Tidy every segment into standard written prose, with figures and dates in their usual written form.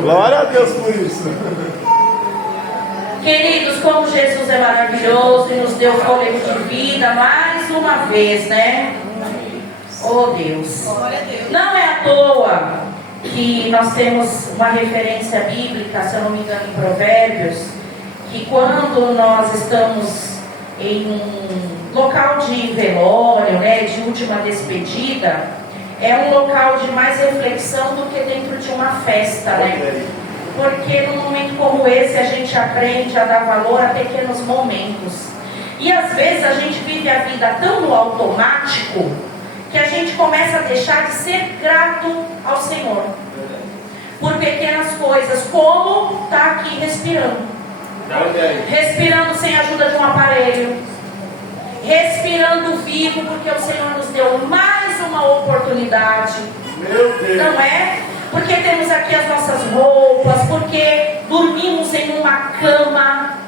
Glória a Deus por isso. Queridos, como Jesus é maravilhoso e nos deu fôlego de vida mais uma vez, né? Oh Deus. Não é à toa que nós temos uma referência bíblica, se eu não me engano, em Provérbios, que quando nós estamos em um local de velório, né, de última despedida, é um local de mais reflexão do que dentro de uma festa, né? Porque num momento como esse a gente aprende a dar valor a pequenos momentos. E às vezes a gente vive a vida tão no automático que a gente começa a deixar de ser grato ao Senhor por pequenas coisas, como estar aqui respirando. Respirando sem a ajuda de um aparelho, respirando vivo porque o Senhor nos deu mais uma oportunidade. Meu Deus. Não é? Porque temos aqui as nossas roupas, porque dormimos em uma cama.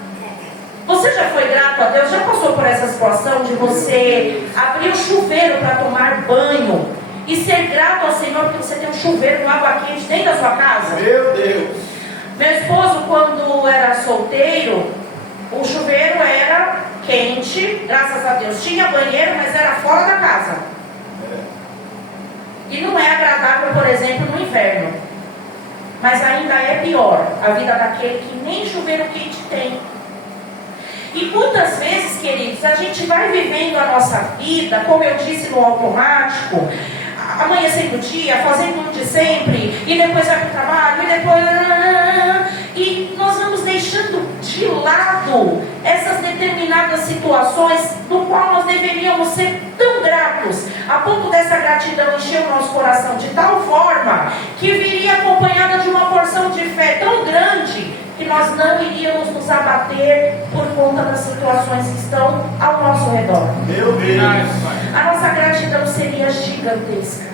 Você já foi grato a Deus? Já passou por essa situação de você abrir o chuveiro para tomar banho e ser grato ao Senhor porque você tem um chuveiro com água quente dentro da sua casa? Meu Deus. Meu esposo, quando era solteiro, o chuveiro era quente, graças a Deus. Tinha banheiro, mas era fora da casa. E não é agradável, por exemplo, no inverno. Mas ainda é pior a vida daquele que nem chuveiro quente tem. E muitas vezes, queridos, a gente vai vivendo a nossa vida, como eu disse, no automático, amanhecendo o dia, fazendo o de sempre, e depois vai para o trabalho, e depois... E nós vamos deixando de lado essas determinadas situações do qual nós deveríamos ser tão gratos, a ponto dessa gratidão encher o nosso coração de tal forma que viria acompanhada de uma porção de fé tão grande que nós não iríamos nos abater por conta das situações que estão ao nosso redor. Meu Deus. A nossa gratidão seria gigantesca,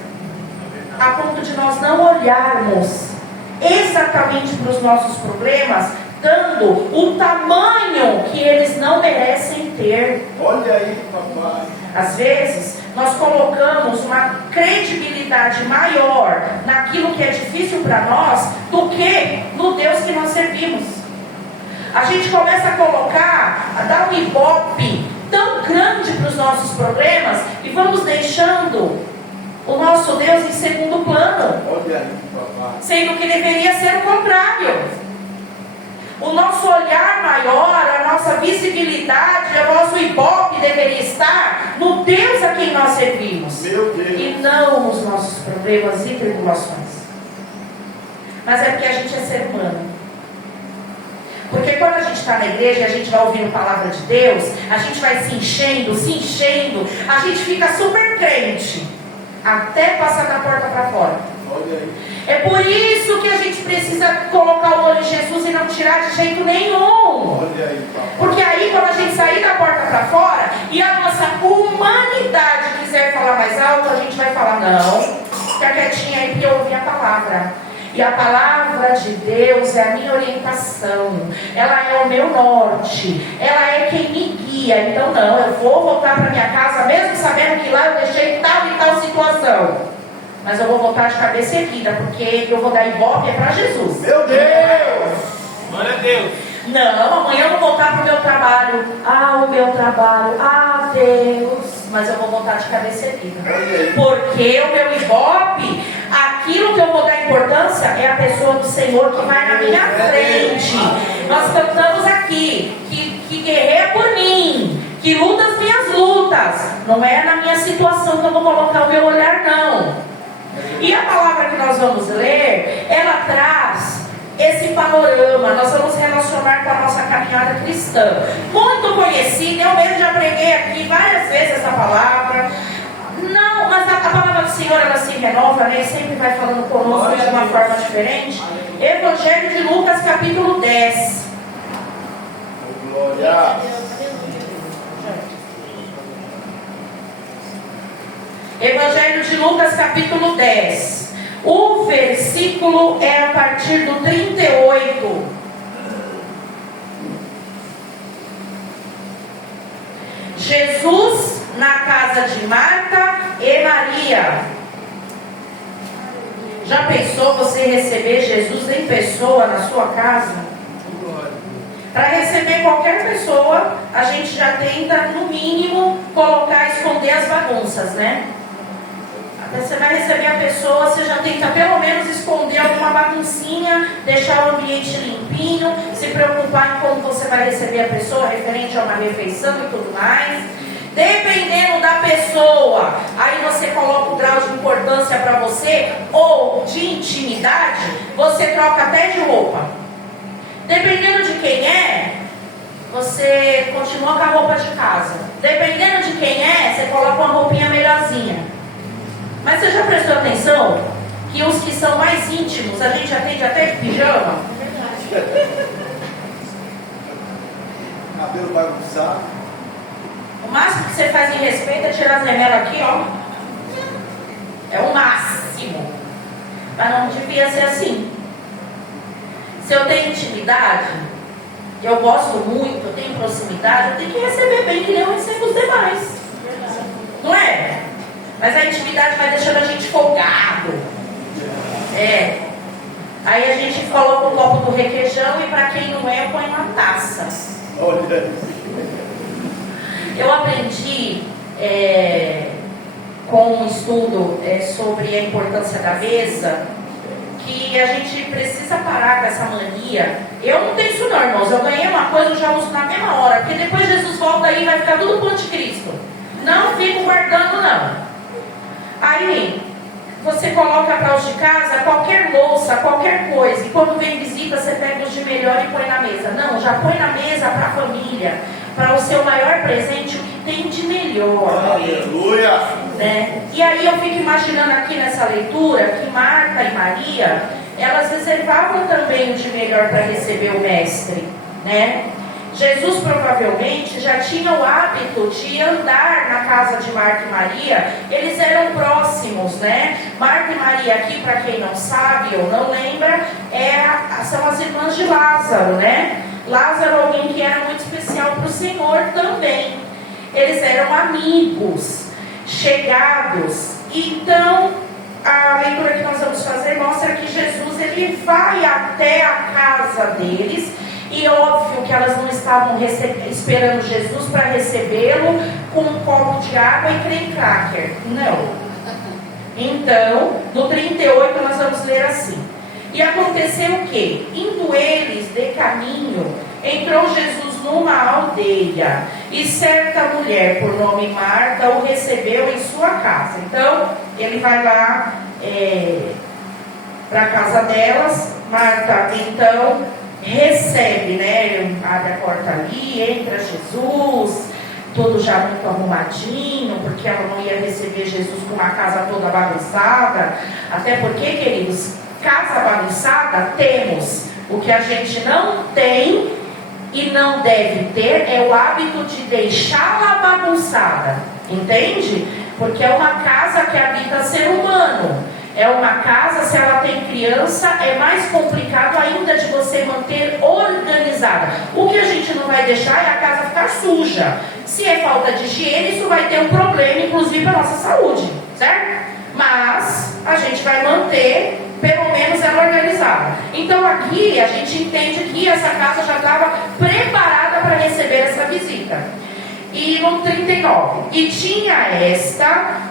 a ponto de nós não olharmos exatamente para os nossos problemas, dando o tamanho que eles não merecem ter. Olha aí, papai. Às vezes, nós colocamos uma credibilidade maior naquilo que é difícil para nós do que no Deus que nós servimos. A gente começa a colocar, a dar um ibope tão grande para os nossos problemas e vamos deixando o nosso Deus em segundo plano. Olha aí, papai. Sendo que deveria ser o contrário. O nosso olhar maior, a nossa visibilidade, o nosso ibope deveria estar no Deus a quem nós servimos. Meu Deus. E não nos nossos problemas e tribulações. Mas é porque a gente é ser humano. Porque quando a gente está na igreja e a gente vai ouvindo a palavra de Deus, a gente vai se enchendo, a gente fica super crente, até passar da porta para fora. Olha aí. É por isso que a gente precisa colocar o olho em Jesus e não tirar de jeito nenhum. Olha aí, papai. Porque aí quando a gente sair da porta para fora e a nossa humanidade quiser falar mais alto, a gente vai falar, não, fica quietinha aí porque eu ouvi a palavra. E a palavra de Deus é a minha orientação, ela é o meu norte, ela é quem me guia. Então não, eu vou voltar para minha casa mesmo sabendo que lá eu deixei tal e tal situação, mas eu vou voltar de cabeça erguida, porque eu vou dar ibope para Jesus. Meu Deus! Glória a Deus! Não, amanhã eu vou voltar para o meu trabalho. O meu trabalho, Deus, mas eu vou voltar de cabeça erguida, porque o meu ibope, aquilo que eu vou dar importância é a pessoa do Senhor que vai na minha frente. Nós cantamos aqui que guerreia por mim, que luta as minhas lutas. Não é na minha situação que eu vou colocar o meu olhar, não. E a palavra que nós vamos ler, ela traz esse panorama. Nós vamos relacionar com a nossa caminhada cristã, muito conhecida. Eu mesmo já preguei aqui várias vezes essa palavra. Não, mas a palavra do Senhor, ela se renova, né? Sempre vai falando conosco de uma forma diferente. Evangelho de Lucas, capítulo 10. Glória. Evangelho de Lucas, capítulo 10. O versículo é a partir do 38. Jesus na casa de Marta e Maria. Já pensou você receber Jesus em pessoa na sua casa? Para receber qualquer pessoa, a gente já tenta, no mínimo, esconder as bagunças, né? Até você vai receber a pessoa, você já tenta pelo menos esconder alguma baguncinha, deixar o ambiente limpinho, se preocupar em como você vai receber a pessoa, referente a uma refeição e tudo mais. Dependendo da pessoa, aí você coloca o grau de importância para você, ou de intimidade, você troca até de roupa. Dependendo de quem é, você continua com a roupa de casa. Dependendo de quem é, você coloca uma roupinha melhorzinha. Mas você já prestou atenção que os que são mais íntimos, a gente atende até de pijama? Cabelo bagunçado. O máximo que você faz em respeito é tirar as remelas aqui, ó. É o máximo. Mas não devia ser assim. Se eu tenho intimidade, eu gosto muito, eu tenho proximidade, eu tenho que receber bem que nem eu recebo os demais. Não é? Mas a intimidade vai deixando a gente folgado. É. Aí a gente coloca o copo do requeijão e para quem não é, põe uma taça. Olha. Eu aprendi com um estudo sobre a importância da mesa, que a gente precisa parar com essa mania. Eu não tenho isso não, irmãos. Eu ganhei uma coisa, eu já uso na mesma hora, porque depois Jesus volta aí e vai ficar tudo pro anticristo. Não fico guardando não. Aí você coloca para os de casa qualquer louça, qualquer coisa, e quando vem visita você pega os de melhor e põe na mesa. Não, já põe na mesa para a família, para o seu maior presente, o que tem de melhor. Aleluia! Né? E aí eu fico imaginando aqui nessa leitura que Marta e Maria, elas reservavam também o de melhor para receber o mestre, né? Jesus provavelmente já tinha o hábito de andar na casa de Marta e Maria. Eles eram próximos, né? Marta e Maria aqui, para quem não sabe ou não lembra, são as irmãs de Lázaro, né? Lázaro, alguém que era muito especial para o Senhor também. Eles eram amigos, chegados. Então, a leitura que nós vamos fazer mostra que Jesus, ele vai até a casa deles. E óbvio que elas não estavam esperando Jesus para recebê-lo com um copo de água e creme cracker. Não. Então, no 38 nós vamos ler assim. E aconteceu o quê? Indo eles de caminho, entrou Jesus numa aldeia, e certa mulher, por nome Marta, o recebeu em sua casa. Então, ele vai lá para a casa delas. Marta, então, recebe, né? Abre a porta ali, entra Jesus, todo já muito arrumadinho, porque ela não ia receber Jesus com uma casa toda bagunçada. Até porque, queridos, casa bagunçada temos. O que a gente não tem e não deve ter é o hábito de deixá-la bagunçada, entende? Porque é uma casa que habita ser humano. É uma casa, se ela tem criança, é mais complicado ainda de você manter organizada. O que a gente não vai deixar é a casa ficar suja. Se é falta de higiene, isso vai ter um problema, inclusive para a nossa saúde, certo? Mas a gente vai manter, pelo menos, ela organizada. Então aqui a gente entende que essa casa já estava preparada para receber essa visita. E no 39, e tinha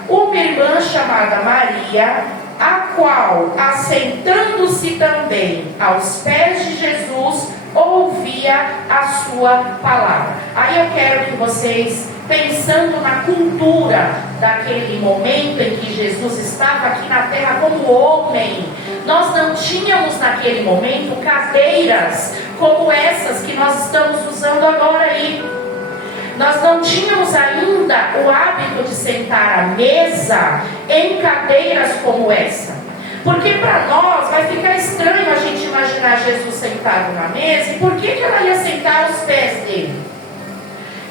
uma irmã chamada Maria, a qual, assentando-se também aos pés de Jesus, ouvia a sua palavra. Aí eu quero que vocês, pensando na cultura daquele momento em que Jesus estava aqui na terra como homem, nós não tínhamos naquele momento cadeiras como essas que nós estamos usando agora aí. Nós não tínhamos ainda o hábito de sentar à mesa em cadeiras como essa. Porque para nós vai ficar estranho a gente imaginar Jesus sentado na mesa. E por que ela ia sentar aos pés dele?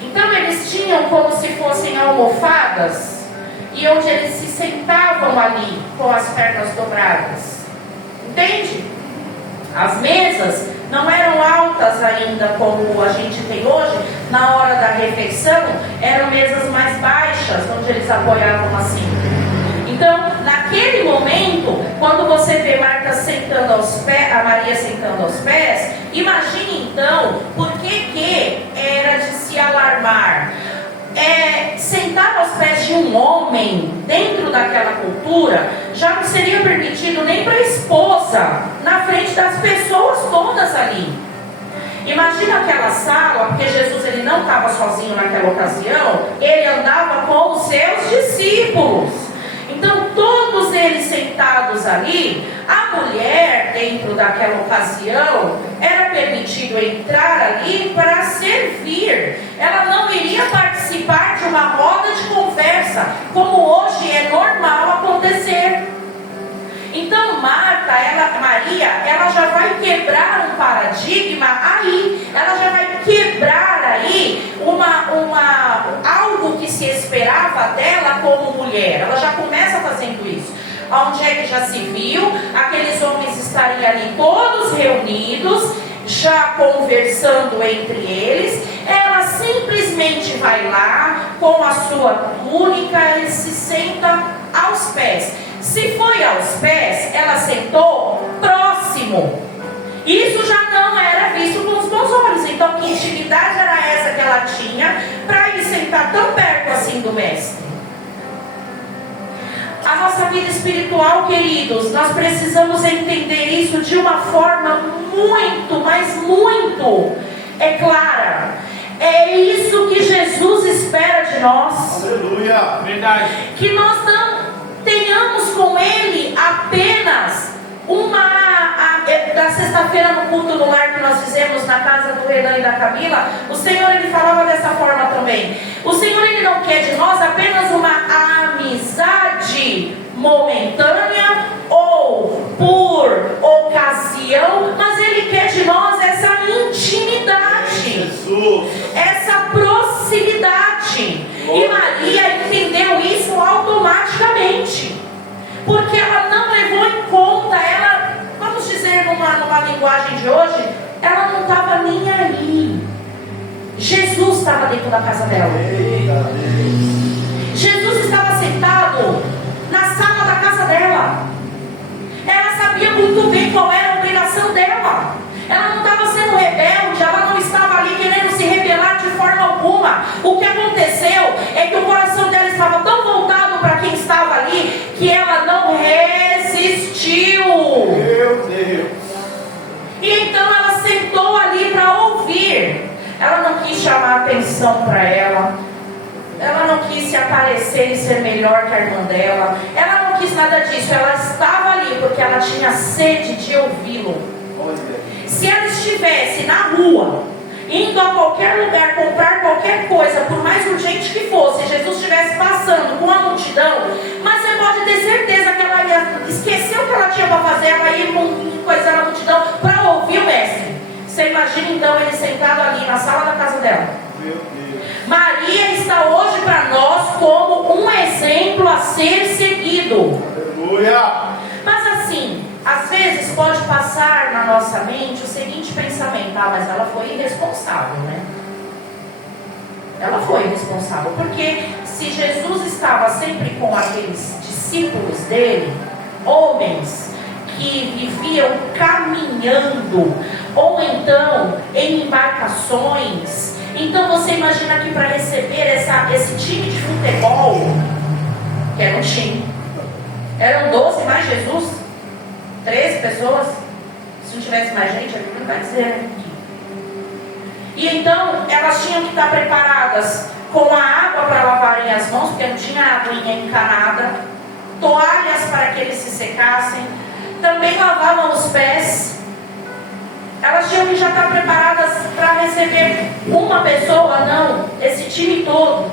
Então eles tinham como se fossem almofadas, e onde eles se sentavam ali com as pernas dobradas. Entende? As mesas não eram altas ainda como a gente tem hoje. Na hora da refeição eram mesas mais baixas, onde eles apoiavam assim. Então, naquele momento, quando você vê Marta sentando aos pés, a Maria sentando aos pés, imagine então por que era de se alarmar. Sentar aos pés de um homem dentro daquela cultura já não seria permitido nem para a esposa, na frente das pessoas todas ali. Imagina aquela sala, porque Jesus ele não estava sozinho naquela ocasião, ele andava com os seus discípulos. Então todos eles sentados ali, a mulher dentro daquela ocasião era permitido entrar ali para servir. Ela não iria participar de uma roda de conversa, como hoje é normal acontecer. Então Maria, ela já vai quebrar um paradigma aí, ela já vai quebrar aí algo que se esperava dela como mulher. Ela já começa fazendo isso. Onde é que já se viu aqueles homens estarem ali todos reunidos, já conversando entre eles? Ela simplesmente vai lá com a sua túnica e se senta aos pés. Se foi aos pés, ela sentou próximo. Isso já não era visto com os bons olhos. Então, que intimidade era essa que ela tinha para ir sentar tão perto assim do mestre? A nossa vida espiritual, queridos, nós precisamos entender isso de uma forma muito, mas muito clara. É isso que Jesus espera de nós. Aleluia. Verdade. Que nós não tenhamos com Ele apenas da sexta-feira no culto no lar que nós fizemos na casa do Renan e da Camila. O Senhor ele falava dessa forma também. O Senhor ele não quer de nós apenas uma amizade momentânea ou por ocasião, mas Ele quer de nós essa intimidade, essa proximidade. E Maria entendeu isso automaticamente, porque ela não levou em conta, vamos dizer numa linguagem de hoje, ela não estava nem aí. Jesus estava dentro da casa dela. Jesus estava sentado na sala da casa dela. Ela sabia muito bem qual era a obrigação dela. Ela não estava sendo rebelde, ela não estava ali querendo se rebelar de forma alguma. O que aconteceu é que o coração dela estava tão voltado para quem estava ali, que ela não resistiu. Meu Deus. E então ela sentou ali para ouvir. Ela não quis chamar atenção para ela. Ela não quis se aparecer e ser melhor que a irmã dela. Ela não quis nada disso. Ela estava ali porque ela tinha sede de ouvi-lo. Se ela estivesse na rua, indo a qualquer lugar, comprar qualquer coisa, por mais urgente que fosse, Jesus estivesse passando com a multidão, mas você pode ter certeza que ela ia esquecer o que ela tinha para fazer, ela ia com coisa na multidão para ouvir o mestre. Você imagina então ele sentado ali na sala da casa dela. Meu Deus. Maria está hoje para nós como um exemplo a ser seguido. Aleluia. Mas assim, às vezes pode passar na nossa mente o seguinte pensamento: mas ela foi irresponsável, né? Ela foi irresponsável, porque se Jesus estava sempre com aqueles discípulos dele, homens que viviam caminhando, ou então em embarcações, então você imagina que para receber esse time de futebol, que era um time, eram 12 mais Jesus, 13 pessoas. Se não tivesse mais gente, ele não vai dizer aqui. E então elas tinham que estar preparadas com a água para lavarem as mãos, porque não tinha aguinha encanada, toalhas para que eles se secassem, também lavavam os pés. Elas tinham que já estar preparadas para receber uma pessoa, não, esse time todo.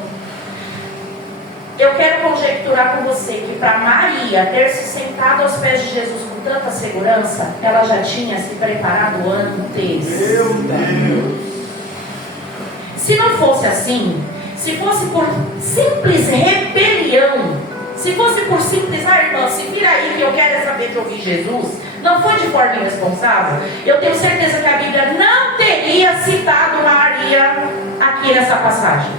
Eu quero conjecturar com você que para Maria ter se sentado aos pés de Jesus com tanta segurança, ela já tinha se preparado antes. Meu Deus. Se não fosse assim, se fosse por simples rebelião, se fosse por simples, irmã, se vira aí que eu quero saber de ouvir Jesus, não foi de forma irresponsável, eu tenho certeza que a Bíblia não teria citado Maria aqui nessa passagem.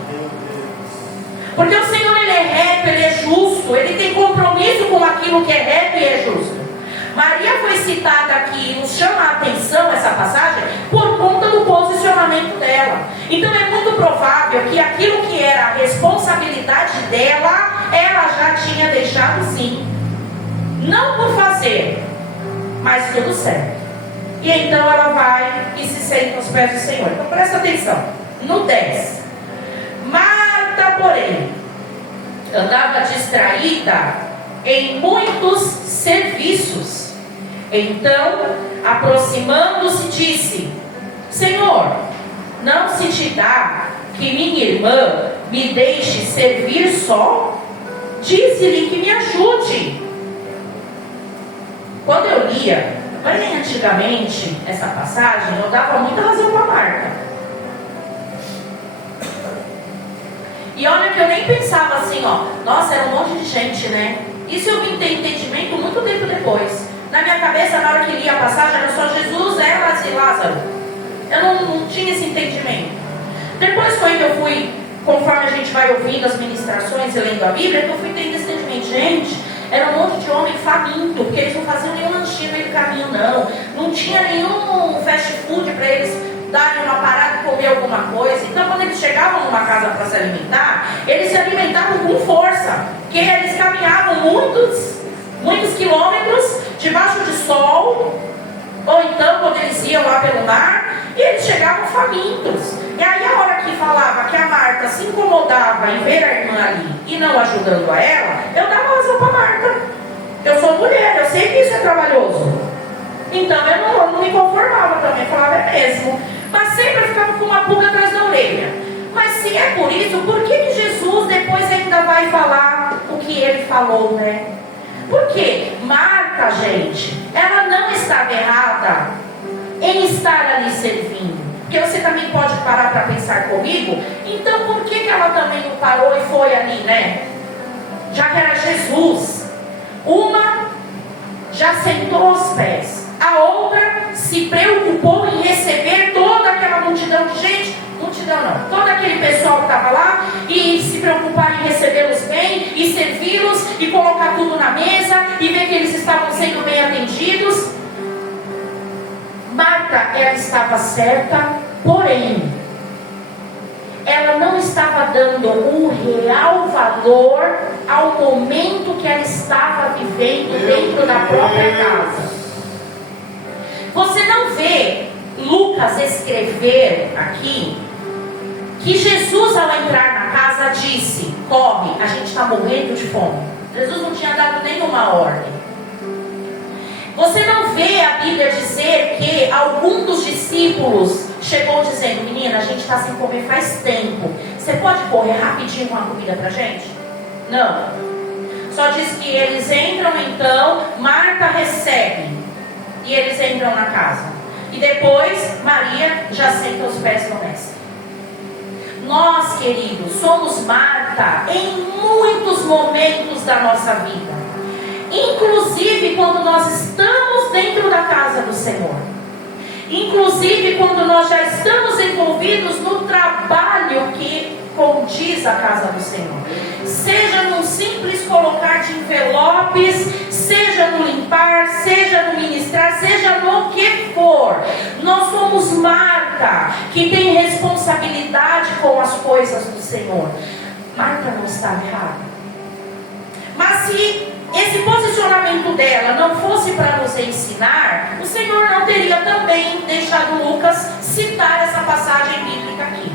Porque o Senhor, Ele é reto, Ele é justo, ele tem compromisso com aquilo que é reto e é justo. Maria foi citada aqui, nos chama a atenção essa passagem, por conta do posicionamento dela. Então é muito provável que aquilo que era a responsabilidade dela, ela já tinha deixado sim. Não por fazer, mas tudo certo. E então ela vai e se senta aos pés do Senhor. Então presta atenção, no 10. Marta, porém, andava distraída em muitos serviços. Então, aproximando-se, disse: Senhor, não se te dá que minha irmã me deixe servir só? Dize-lhe que me ajude. Quando eu lia, bem antigamente, essa passagem, eu dava muita razão para Marta. E olha que eu nem pensava assim, nossa, era um monte de gente, né? Isso eu vim ter entendimento muito tempo depois. Na minha cabeça, na hora que lia a passagem, era só Jesus, elas e Lázaro. Eu não tinha esse entendimento. Depois foi que eu fui, conforme a gente vai ouvindo as ministrações e lendo a Bíblia, que eu fui tendo esse entendimento. Gente, era um monte de homem faminto, porque eles não faziam nenhum lanchinho no meio do caminho, não. Não tinha nenhum fast food para eles darem uma parada e comer alguma coisa. Então, quando eles chegavam numa casa para se alimentar, eles se alimentavam com força, porque eles caminhavam muitos quilômetros debaixo de sol, ou então quando eles iam lá pelo mar, e eles chegavam famintos. E aí a hora que falava que a Marta se incomodava em ver a irmã ali e não ajudando a ela, eu dava razão para Marta. Eu sou mulher, eu sei que isso é trabalhoso. Então eu não me conformava também, eu falava, é mesmo. Mas sempre eu ficava com uma pulga atrás da orelha. Mas se é por isso, por que Jesus depois ainda vai falar o que ele falou, né? Porque Marta, gente, ela não estava errada em estar ali servindo. Porque você também pode parar para pensar comigo. Então por que ela também não parou e foi ali, né? Já que era Jesus. Uma já sentou aos pés, a outra se preocupou em receber toda aquela multidão de gente. Multidão não, todo aquele pessoal que estava lá, e se preocupar em recebê-los bem, e servi-los, e colocar tudo na mesa, e ver que eles estavam sendo bem atendidos. Marta, ela estava certa, porém, ela não estava dando um real valor ao momento que ela estava vivendo dentro da própria casa. Você não vê Lucas escrever aqui que Jesus, ao entrar na casa, disse: corre, a gente está morrendo de fome. Jesus não tinha dado nenhuma ordem. Você não vê a Bíblia dizer que algum dos discípulos chegou dizendo: menina, a gente está sem comer faz tempo, você pode correr rapidinho com a comida para a gente? Não. Só diz que eles entram, então Marta recebe, e eles entram na casa, e depois Maria já senta aos pés do mestre. Nós, queridos, somos Marta em muitos momentos da nossa vida, inclusive quando nós estamos dentro da casa do Senhor, inclusive quando nós já estamos envolvidos no trabalho que condiz a casa do Senhor, seja no simples colocar de envelopes, seja no limpar, seja no ministrar, seja no que for. Nós somos Marta, que tem responsabilidade com as coisas do Senhor. Marta não está errada. Mas se esse posicionamento dela não fosse para nos ensinar, o Senhor não teria também deixado Lucas citar essa passagem bíblica aqui.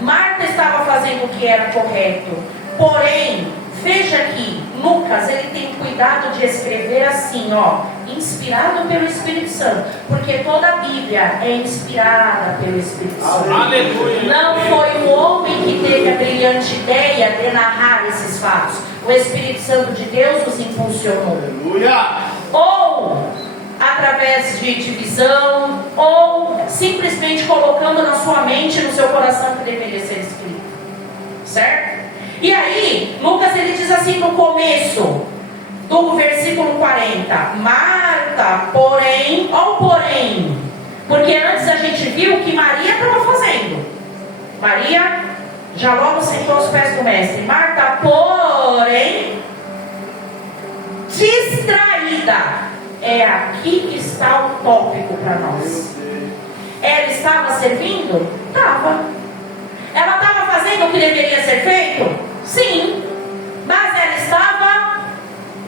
Marta estava fazendo o que era correto, porém, veja que Lucas, ele tem cuidado de escrever assim, inspirado pelo Espírito Santo, porque toda a Bíblia é inspirada pelo Espírito Santo. Aleluia. Não foi um homem que teve a brilhante ideia de narrar esses fatos. O Espírito Santo de Deus os impulsionou. Aleluia. Ou através de visão, ou simplesmente colocando na sua mente, no seu coração, que deveria ser escrito. Certo? E aí, Lucas, ele diz assim no começo do versículo 40: Marta, porém, porque antes a gente viu que Maria estava fazendo. Maria já logo sentou aos pés do mestre. Marta, distraída. É aqui que está o tópico para nós. Ela estava servindo? Estava. Ela estava fazendo o que deveria ser feito? Sim. Mas ela estava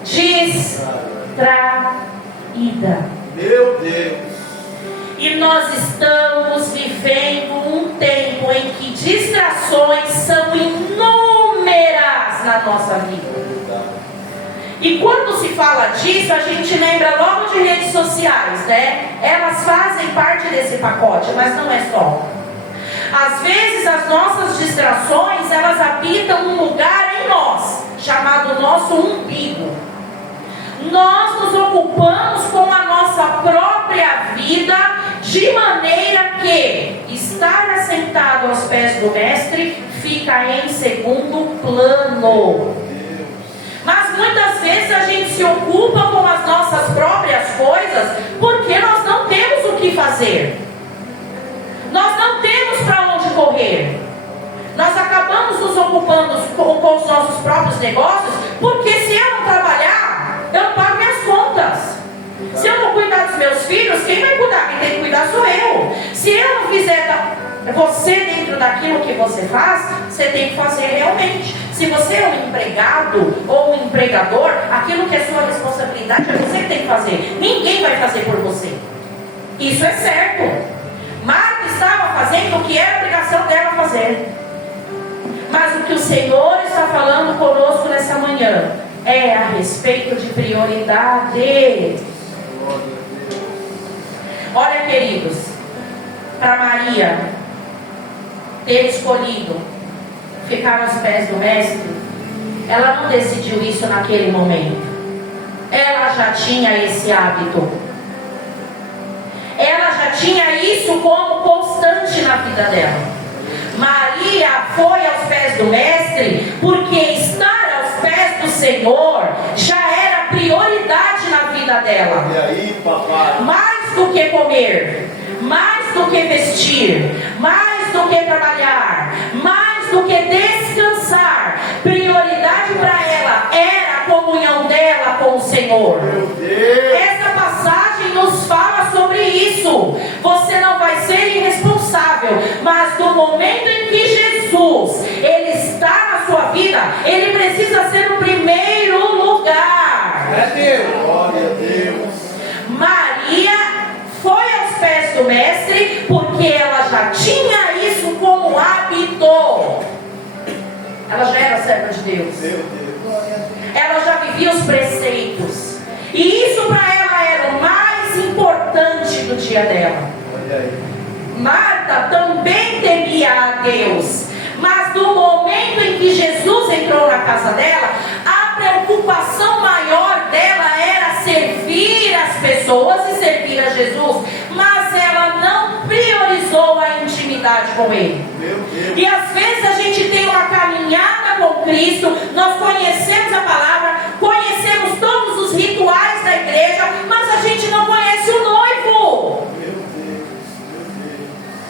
distraída. Meu Deus. E nós estamos vivendo um tempo em que distrações são inúmeras na nossa vida. E quando se fala disso, a gente lembra logo de redes sociais, né? Elas fazem parte desse pacote, mas não é só. Às vezes as nossas distrações, elas habitam um lugar em nós, chamado nosso umbigo. Nós nos ocupamos com a nossa própria vida, de maneira que estar assentado aos pés do Mestre fica em segundo plano. Mas muitas vezes a gente se ocupa com as nossas próprias coisas porque nós não temos o que fazer. Nós não temos para onde correr. Nós acabamos nos ocupando com os nossos próprios negócios porque se eu não trabalhar, eu não pago minhas contas. Se eu não cuidar dos meus filhos, quem vai cuidar? Quem tem que cuidar sou eu. Se eu não fizer você dentro daquilo que você faz, você tem que fazer realmente. Se você é um empregado ou um empregador, aquilo que é sua responsabilidade é você que tem que fazer. Ninguém vai fazer por você. Isso é certo. Marta estava fazendo o que era obrigação dela fazer. Mas o que o Senhor está falando conosco nessa manhã é a respeito de prioridade. Olha, queridos, para Maria ter escolhido ficar aos pés do Mestre, ela não decidiu isso naquele momento. Ela já tinha esse hábito. Ela já tinha isso como constante na vida dela. Maria foi aos pés do Mestre porque estar aos pés do Senhor já era prioridade na vida dela. E aí, papai? Mais do que comer, mais do que vestir, mais do que trabalhar, mais do que descansar, prioridade para ela era a comunhão dela com o Senhor. Meu Deus. Essa passagem nos fala sobre isso. Você não vai ser irresponsável, mas do momento em que Jesus ele está na sua vida, ele precisa ser o primeiro lugar. É Deus. Glória a Deus. Maria foi aos pés do Mestre porque ela já tinha isso como hábito. Ela já era serva de Deus. Meu Deus. Ela já vivia os preceitos. E isso para ela era o mais importante do dia dela. Olha aí. Marta também temia a Deus. Mas no momento em que Jesus entrou na casa dela, a preocupação maior dela era servir as pessoas e servir a Jesus. Mas ela não priorizou a intimidade com Ele. Meu Deus. E às vezes a gente tem uma caminhada com Cristo, nós conhecemos a palavra, conhecemos todos os rituais da igreja, mas a gente não conhece o noivo. Meu Deus.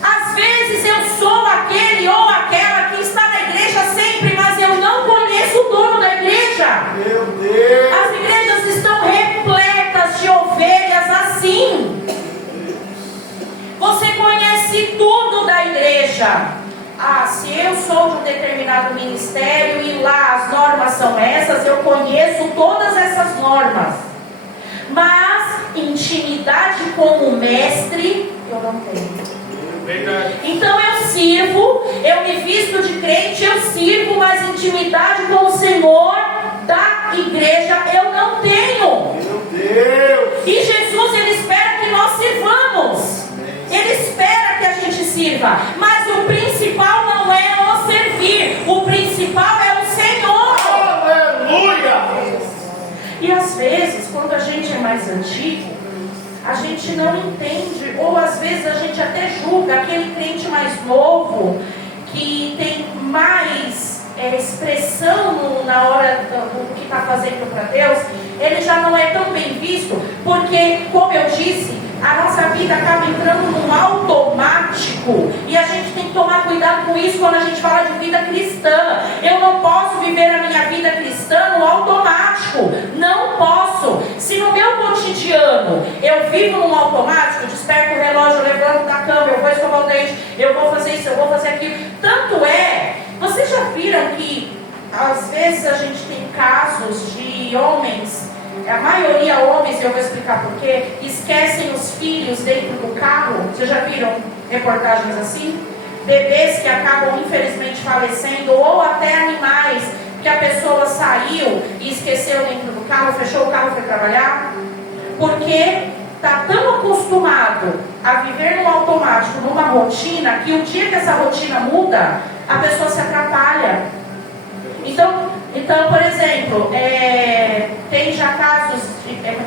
Às vezes eu sou aquele ou aquela que está na igreja sempre, mas eu não conheço o dono da igreja. Meu Deus. As igrejas estão repletas de ovelhas assim. Você conhece tudo da igreja. Ah, se eu sou de um determinado ministério e lá as normas são essas, eu conheço todas essas normas. Mas intimidade com o Mestre eu não tenho. Verdade. Então eu sirvo, eu me visto de crente, eu sirvo, mas intimidade com o Senhor da igreja eu não tenho. Meu Deus. E Jesus, Ele espera que nós sirvamos. Ele espera que a gente sirva. Mas o principal não é o servir, o principal é o Senhor. Aleluia. E às vezes, quando a gente é mais antigo, a gente não entende, ou às vezes a gente até julga aquele crente mais novo, que tem mais expressão na hora do que está fazendo para Deus, ele já não é tão bem visto, porque, como eu disse, a nossa vida acaba entrando num automático, e a gente tem que tomar cuidado com com isso quando a gente fala de vida cristã. Eu não posso viver a minha vida cristã no automático. Não posso. Se no meu cotidiano eu vivo num automático, desperto o relógio, eu levanto da cama, eu vou escovar o dente, eu vou fazer isso, eu vou fazer aquilo. Tanto é, vocês já viram que às vezes a gente tem casos de homens, a maioria homens, eu vou explicar por quê, esquecem os filhos dentro do carro. Vocês já viram reportagens assim? Bebês que acabam infelizmente falecendo, ou até animais que a pessoa saiu e esqueceu dentro do carro, fechou o carro e foi trabalhar, porque está tão acostumado a viver no automático, numa rotina, que o dia que essa rotina muda, a pessoa se atrapalha. Então, por exemplo, tem já casos,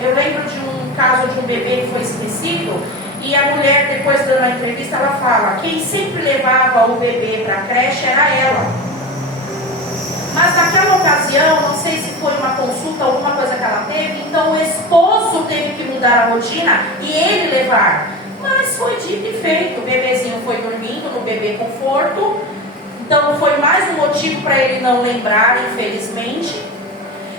eu lembro de um caso de um bebê que foi esquecido, e a mulher, depois dando a entrevista, ela fala, quem sempre levava o bebê para a creche era ela. Mas naquela ocasião, não sei se foi uma consulta, alguma coisa que ela teve, então o esposo teve que mudar a rotina e ele levar. Mas foi dito e feito, o bebezinho foi dormindo no bebê conforto. Então foi mais um motivo para ele não lembrar, infelizmente.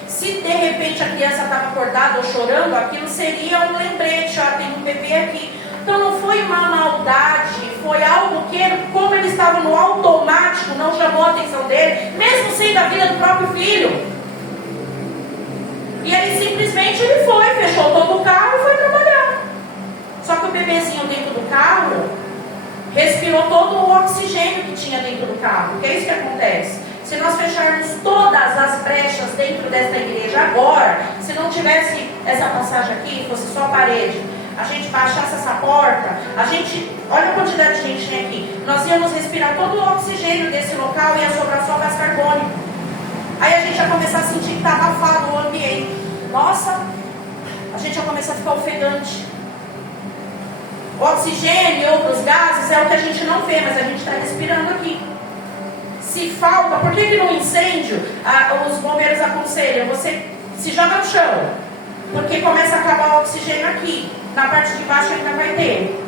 Se de repente a criança estava acordada ou chorando, aquilo seria um lembrete, tem um bebê aqui. Então não foi uma maldade, foi algo que, como ele estava no automático, não chamou a atenção dele, mesmo sendo a vida do próprio filho. E aí simplesmente ele foi, fechou todo o carro e foi trabalhar. Só que o bebezinho dentro do carro respirou todo o oxigênio que tinha dentro do carro. O que é isso que acontece? Se nós fecharmos todas as brechas dentro desta igreja agora, se não tivesse essa passagem aqui, fosse só parede, a gente baixasse essa porta, olha a quantidade de gente que tem aqui, nós íamos respirar todo o oxigênio desse local e ia sobrar só gás carbônico. Aí a gente ia começar a sentir que está abafado o ambiente. Nossa, a gente ia começar a ficar ofegante. O oxigênio e outros gases é o que a gente não vê, mas a gente está respirando aqui. Se falta, por que no incêndio os bombeiros aconselham você se joga no chão? Porque começa a acabar o oxigênio aqui. Na parte de baixo ainda vai ter.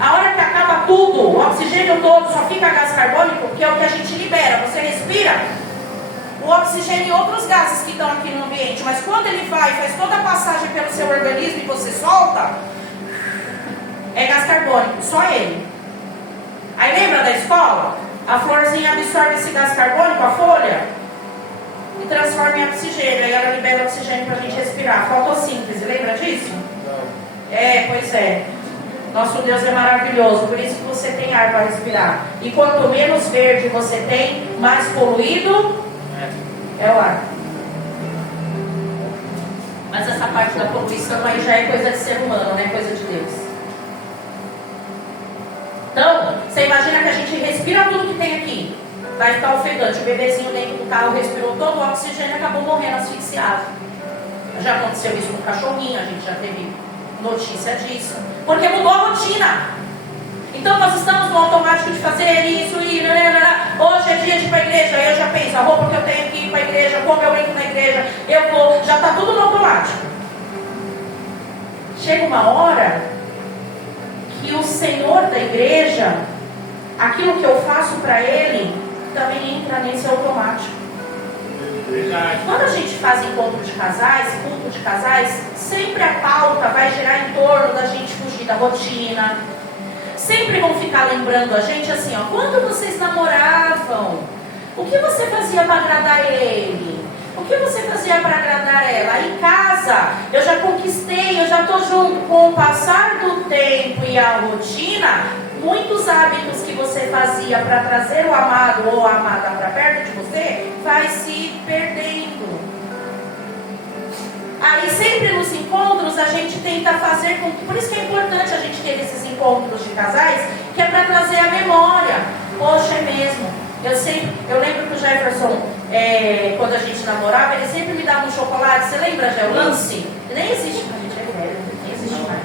A hora que acaba tudo, o oxigênio todo, só fica gás carbônico, que é o que a gente libera. Você respira o oxigênio e outros gases que estão aqui no ambiente. Mas quando ele vai e faz toda a passagem pelo seu organismo e você solta, é gás carbônico, só ele. Aí lembra da escola? A florzinha absorve esse gás carbônico, a folha, e transforma em oxigênio. Aí ela libera oxigênio para a gente respirar. Fotossíntese, lembra disso? Pois é. Nosso Deus é maravilhoso, por isso que você tem ar para respirar. E quanto menos verde você tem, mais poluído é o ar. Mas essa parte da poluição aí já é coisa de ser humano, não é coisa de Deus. Então, você imagina que a gente respira tudo que tem aqui. Vai ficar ofegante. O bebezinho dentro do carro respirou todo o oxigênio e acabou morrendo asfixiado. Já aconteceu isso com o cachorrinho, a gente já teve notícia disso. Porque mudou a rotina. Então nós estamos no automático de fazer isso e... Hoje é dia de ir para a igreja. Aí eu já penso, a roupa que eu tenho que ir para a igreja, como eu entro na igreja, eu vou. Já está tudo no automático. Chega uma hora que o Senhor da igreja, aquilo que eu faço para Ele, também entra nesse automático. Verdade. Quando a gente faz encontro de casais, culto de casais, sempre a pauta vai girar em torno da gente fugir da rotina. Sempre vão ficar lembrando a gente assim, quando vocês namoravam, o que você fazia para agradar ele? O que você fazia para agradar ela? Em casa, eu já conquistei, eu já estou junto. Com o passar do tempo e a rotina, muitos hábitos que você fazia para trazer o amado ou a amada para perto de você, vai se perdendo. Aí sempre nos encontros a gente tenta fazer com que... Por isso que é importante a gente ter esses encontros de casais, que é para trazer a memória. Poxa, é mesmo. Eu lembro que o Jefferson, quando a gente namorava, ele sempre me dava um chocolate. Você lembra, Gé? O Lance? Nem existe, a gente é velho, nem existe mais.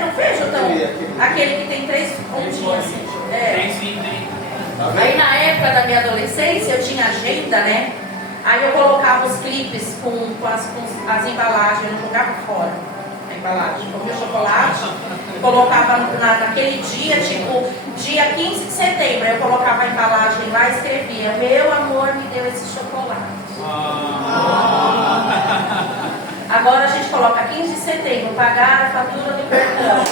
Não vejo tão... Aquele que tem 3 pontinhos assim. Aí na época da minha adolescência, eu tinha agenda, né? Aí eu colocava os clipes com as embalagens, eu não jogava fora a embalagem. Comia o chocolate, colocava naquele dia, tipo, dia 15 de setembro, eu colocava a embalagem lá e escrevia: meu amor me deu esse chocolate. Agora a gente coloca 15 de setembro, pagar a fatura do cartão.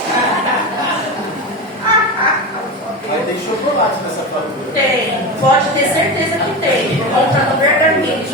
Mas tem chocolate nessa fatura. Tem, pode ter certeza que tem. Compra no verdadeiro.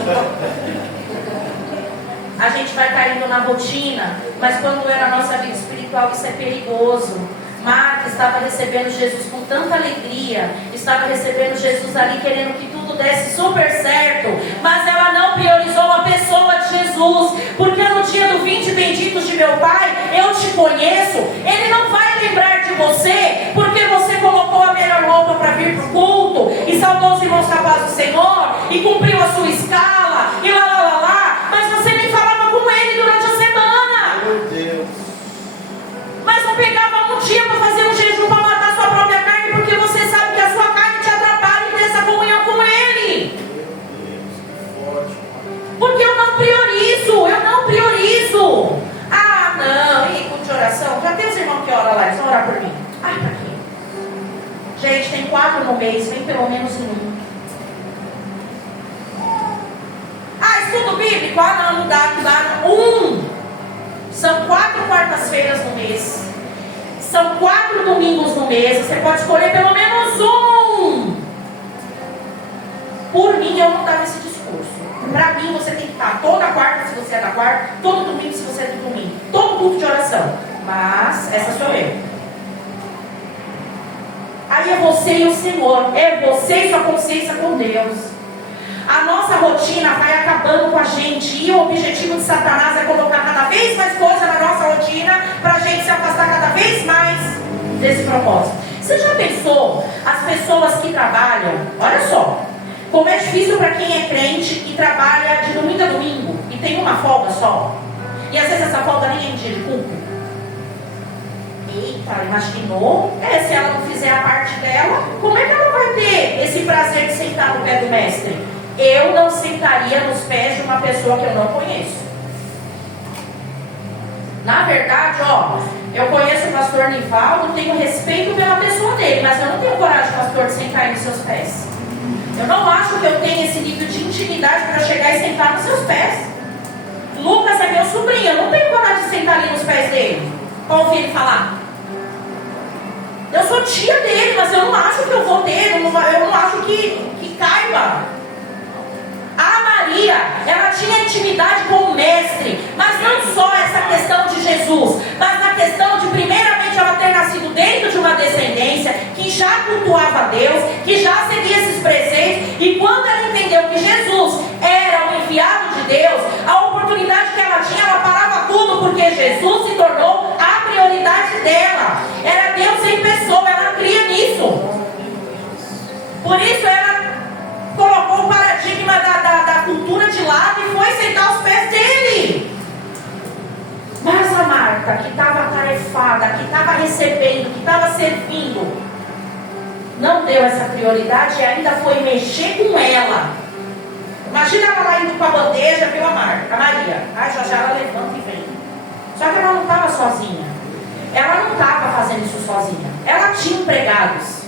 A gente vai caindo na rotina, mas quando é na nossa vida espiritual, isso é perigoso. Marta estava recebendo Jesus com tanta alegria, estava recebendo Jesus ali, querendo que tudo desse super certo, mas ela não priorizou a pessoa de Jesus, porque no dia do 20 benditos de meu Pai, eu te conheço. Ele não vai lembrar de você, porque você colocou a melhor roupa para vir para o culto, e saudou os irmãos capazes do Senhor, e cumpriu a sua escala, e lá, mas você nem falava com ele durante a semana. Meu Deus. Mas não pegava um dia para fazer um jejum para matar a sua própria carne, porque você sabe que a sua carne te atrapalha em ter essa comunhão com Ele. Meu Deus, que forte. Porque eu não priorizo. Ah, não, e culto de oração? Já tem os irmãos que oram lá, eles vão orar por mim. Ai, pra quê? Gente, tem 4 no mês, vem pelo menos em um. Ah, estudo bíblico? Ah, não dá. São 4 quartas-feiras no mês. São 4 domingos no mês. Você pode escolher pelo menos um. Por mim, eu não dava esse discurso. Para mim, você tem que estar toda quarta, se você é da quarta, todo domingo, se você é do domingo, todo culto de oração. Mas essa sou eu. Aí é você e o Senhor. É você e sua consciência com Deus. A nossa rotina vai acabando com a gente. E o objetivo de Satanás é colocar cada vez mais coisa na nossa rotina, para a gente se afastar cada vez mais desse propósito. Você já pensou as pessoas que trabalham? Olha só, como é difícil para quem é crente e trabalha de domingo a domingo e tem uma folga só. E às vezes essa folga nem é em dia de culto. Eita, imaginou? Se ela não fizer a parte dela, como é que ela vai ter esse prazer de sentar no pé do mestre? Eu não sentaria nos pés de uma pessoa que eu não conheço. Na verdade, eu conheço o pastor Nivaldo, tenho respeito pela pessoa dele, mas eu não tenho coragem, pastor, de sentar nos seus pés. Eu não acho que eu tenho esse nível de intimidade para chegar e sentar nos seus pés. Lucas é meu sobrinho, eu não tenho coragem de sentar ali nos pés dele para ouvir ele falar. Eu sou tia dele, mas eu não acho que eu vou ter, eu não acho que caiba. A Maria, ela tinha intimidade com o mestre, mas não só essa questão de Jesus, mas na questão de primeiramente ela ter nascido dentro de uma descendência que já cultuava Deus, que já seguia esses preceitos, e quando ela entendeu que Jesus era o enviado de Deus, a oportunidade que ela tinha, ela parava tudo, porque Jesus se tornou a prioridade dela. Era Deus em pessoa, ela cria nisso. Por isso ela colocou o paradigma da cultura de lado e foi sentar aos pés dele. Mas a Marta, que estava atarefada, que estava recebendo, que estava servindo, não deu essa prioridade e ainda foi mexer com ela. Imagina ela lá indo com a bandeja, viu a Marta, a Maria. Já ela levanta e vem. Só que ela não estava sozinha. Ela não estava fazendo isso sozinha. Ela tinha empregados.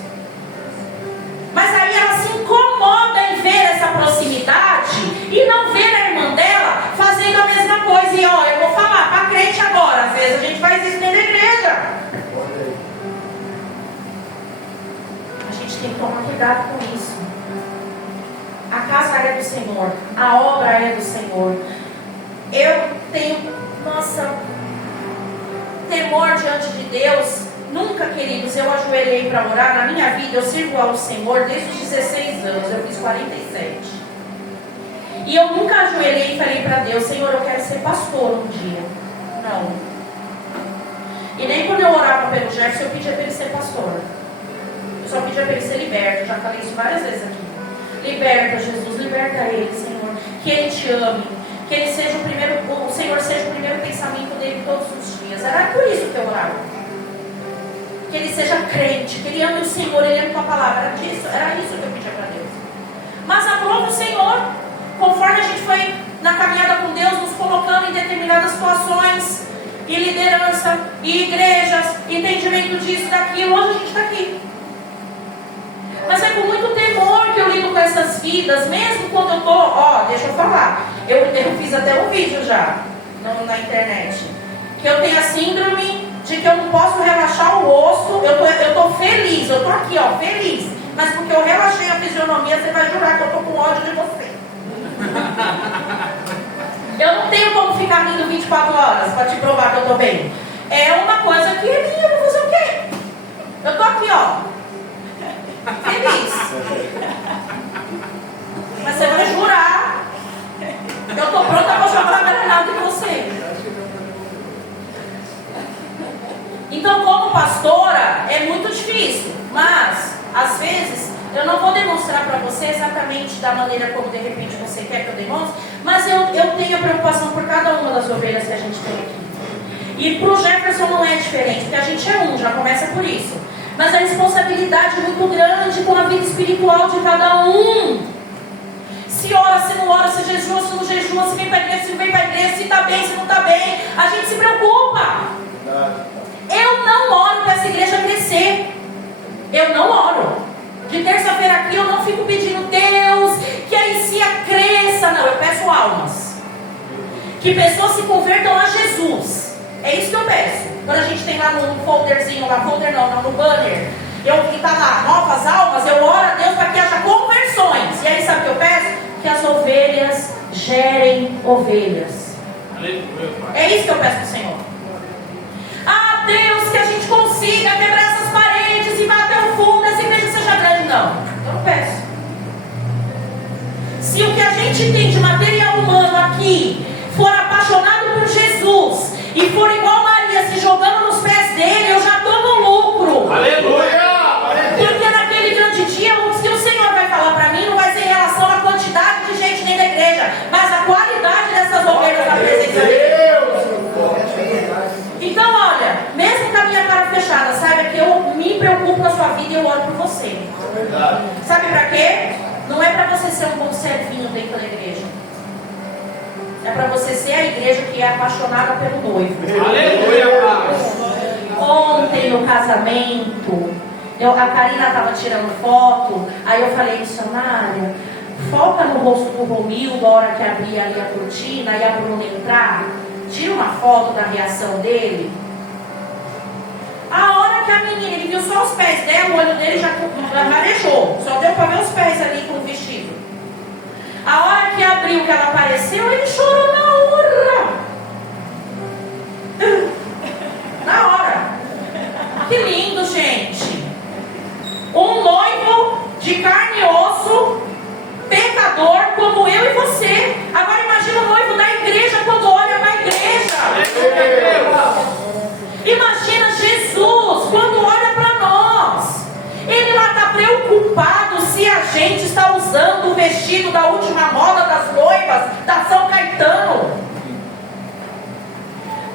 Mas aí ela se incomoda em ver essa proximidade e não ver a irmã dela fazendo a mesma coisa. E eu vou falar para crente agora, às vezes a gente faz isso dentro da igreja. A gente tem que tomar cuidado com isso. A casa é do Senhor, a obra é do Senhor. Eu tenho, temor diante de Deus. Nunca, queridos, eu ajoelhei para orar. Na minha vida eu sirvo ao Senhor desde os 16 anos, eu fiz 47. E eu nunca ajoelhei e falei para Deus: Senhor, eu quero ser pastor um dia. Não. E nem quando eu orava pelo Jefferson eu pedia para ele ser pastor. Eu só pedia para ele ser liberto. Eu já falei isso várias vezes aqui. Liberta, Jesus, liberta ele, Senhor. Que ele te ame. Que ele seja o Senhor seja o primeiro pensamento dele todos os dias. Era por isso que eu orava. Que ele seja crente, que ele ame o Senhor, ele ame a tua palavra. Era isso que eu pedia para Deus. Mas aprova o Senhor, conforme a gente foi na caminhada com Deus, nos colocando em determinadas situações, e liderança, e igrejas, entendimento disso, daquilo, hoje a gente está aqui. Mas é com muito temor que eu lido com essas vidas, mesmo quando eu estou, deixa eu falar, eu fiz até um vídeo já na internet, que eu tenho a síndrome de que eu não posso relaxar o osso, eu tô feliz, eu tô aqui, feliz, mas porque eu relaxei a fisionomia, você vai jurar que eu tô com ódio de você. Eu não tenho como ficar rindo 24 horas para te provar que eu tô bem. É uma coisa que é minha, eu vou fazer o quê? Eu tô aqui, feliz. Mas você vai jurar. Eu tô pronta para jogar a granada em você. Então, como pastora, é muito difícil. Mas, às vezes, eu não vou demonstrar para você exatamente da maneira como de repente você quer que eu demonstre. Mas eu tenho a preocupação por cada uma das ovelhas que a gente tem aqui. E para o Jefferson não é diferente, porque a gente é um, já começa por isso. Mas a responsabilidade é muito grande com a vida espiritual de cada um. Se ora, se não ora, se jejua, se não jejua, se vem para a igreja, se não vem para a igreja, se está bem, se não está bem. A gente se preocupa. Eu não oro para essa igreja crescer. Eu não oro. De terça-feira aqui eu não fico pedindo, Deus, que a ICIA cresça. Não, eu peço almas. Que pessoas se convertam a Jesus. É isso que eu peço. Quando a gente tem lá no folderzinho, no banner, que está lá, novas almas, eu oro a Deus para que haja conversões. E aí sabe o que eu peço? Que as ovelhas gerem ovelhas. É isso que eu peço para o Senhor. Ah, Deus, que a gente consiga quebrar essas paredes e vá até o fundo, essa igreja seja grande. Não, eu não peço. Se o que a gente tem de material humano aqui for apaixonado por Jesus e for igual Maria se jogando nos pés dele, eu já estou no lucro. Aleluia! Porque naquele grande dia, o que o Senhor vai falar para mim não vai ser em relação à quantidade de gente dentro da igreja, mas a qualidade dessas ovelhas na presença dele. Então, olha, mesmo com a minha cara fechada, saiba que eu me preocupo com a sua vida e eu oro por você. Sabe para quê? Não é para você ser um bom servinho dentro da igreja. É para você ser a igreja que é apaixonada pelo noivo. Aleluia, Pai. Ontem no casamento, a Karina estava tirando foto, aí eu falei, missionária, foca no rosto do Romildo a hora que abrir ali a cortina e a Bruna entrar, tira uma foto da reação dele. A hora que a menina, ele viu só os pés dela, o olho dele já marejou, só deu para ver os pés ali com o vestido. A hora que abriu, que ela apareceu, ele chorou na hora. Na hora. Que lindo, gente. Um noivo de carne e osso, pecador como eu e você. Agora imagina o noivo da igreja quando olha para a igreja. Imagina Jesus quando olha para nós. Ele lá está preocupado se a gente está usando o vestido da última moda das noivas da São Caetano.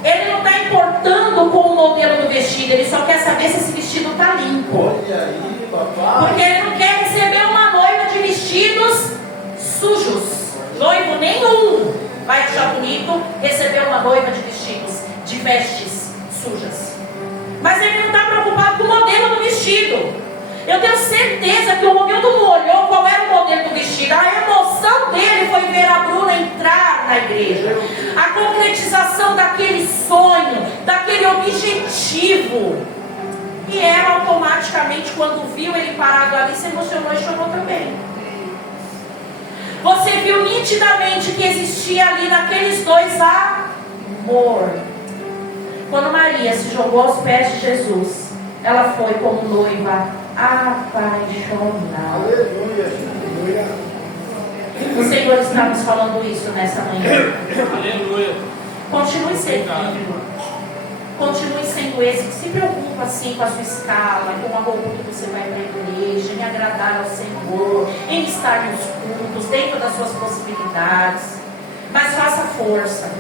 Ele não está importando com o modelo do vestido, ele só quer saber se esse vestido está limpo. Porque ele não quer receber uma noiva de vestidos sujos. Noivo nenhum vai achar bonito receber uma noiva de vestidos, de vestes sujas. Mas ele não está preocupado com o modelo do vestido. Eu tenho certeza que o Romildo não olhou qual era o modelo do vestido. A emoção dele foi ver a Bruna entrar na igreja. A concretização daquele sonho, daquele objetivo. E ela automaticamente, quando viu ele parado ali, se emocionou e chorou também. Você viu nitidamente que existia ali naqueles dois amor. Quando Maria se jogou aos pés de Jesus, ela foi como noiva apaixonada. Aleluia. O Senhor está nos falando isso nessa manhã. Aleluia. Continue sendo, continue sendo esse que se preocupa assim com a sua escala, com a roupa que você vai para a igreja, em agradar ao Senhor, em estar nos cultos, dentro das suas possibilidades. Mas faça força.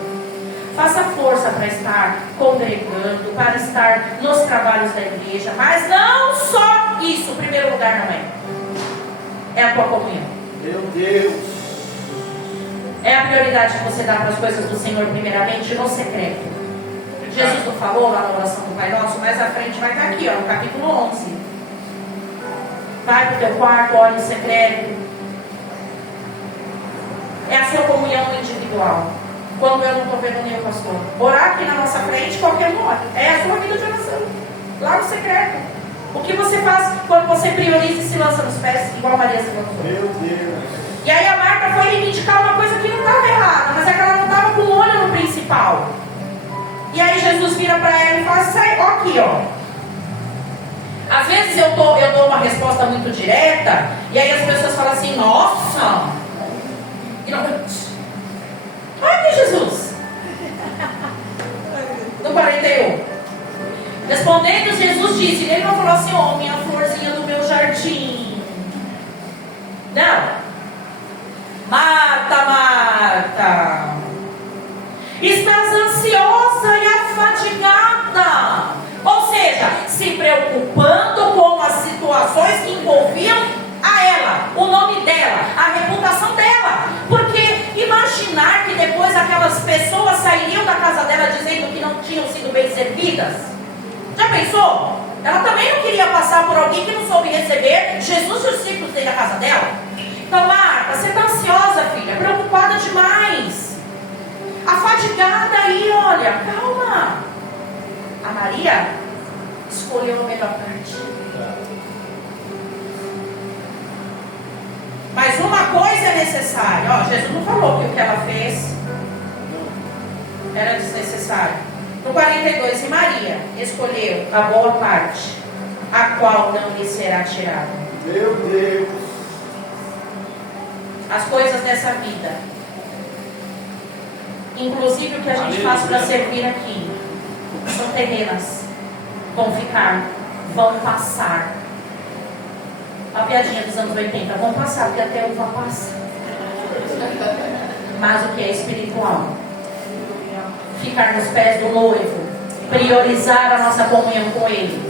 Faça força para estar congregando, para estar nos trabalhos da igreja. Mas não só isso, em primeiro lugar não é. É a tua comunhão. Meu Deus. É a prioridade que você dá para as coisas do Senhor primeiramente, no secreto. Jesus não falou lá na oração do Pai Nosso, mas Mais à frente vai estar aqui, ó, no capítulo 11. Vai para o teu quarto, olha em secreto. É a sua comunhão individual. Quando eu não estou vendo nenhum pastor. Orar aqui na nossa frente, qualquer um ora. É a sua vida de oração. Lá no secreto. O que você faz quando você prioriza e se lança nos pés, igual a Maria se lançou? Meu Deus. E aí a Marta foi reivindicar uma coisa que não estava errada, mas é que ela não estava com o olho no principal. E aí Jesus vira para ela e fala, sai, ó aqui, ó. Às vezes eu dou uma resposta muito direta, e aí as pessoas falam assim, nossa, olha aqui Jesus. No 41. Respondendo, Jesus disse, ele não falou assim, ó, minha florzinha do meu jardim. Não. Marta, Marta, estás ansiosa e afadigada. Ou seja, se preocupando com as situações que envolviam a ela, o nome dela, a reputação dela. Porque imaginar que depois aquelas pessoas sairiam da casa dela dizendo que não tinham sido bem servidas. Já pensou? Ela também não queria passar por alguém que não soube receber Jesus e os discípulos dentro da casa dela. Então, Marta, você está ansiosa, filha, preocupada demais, afadigada aí, olha, calma. A Maria escolheu a melhor parte. Mas uma coisa é necessária. Ó, Jesus não falou que o que ela fez era desnecessário. No 42, e Maria escolheu a boa parte, a qual não lhe será tirada. Meu Deus. As coisas dessa vida, inclusive o que a gente faz para servir aqui, são terrenas, vão ficar, vão passar. A piadinha dos anos 80, vão passar, porque até uva passa. Mas o que é espiritual? Ficar nos pés do noivo, priorizar a nossa comunhão com Ele,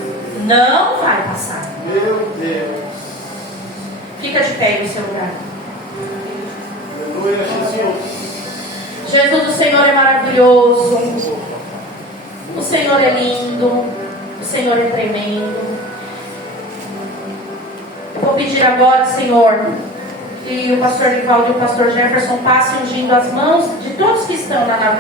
não vai passar. Meu Deus. Fica de pé no seu lugar. Aleluia, Jesus. Jesus, o Senhor é maravilhoso, o Senhor é lindo, o Senhor é tremendo. Eu vou pedir agora, Senhor, que o pastor Nivaldo e o pastor Jefferson passem ungindo as mãos de todos que estão lá na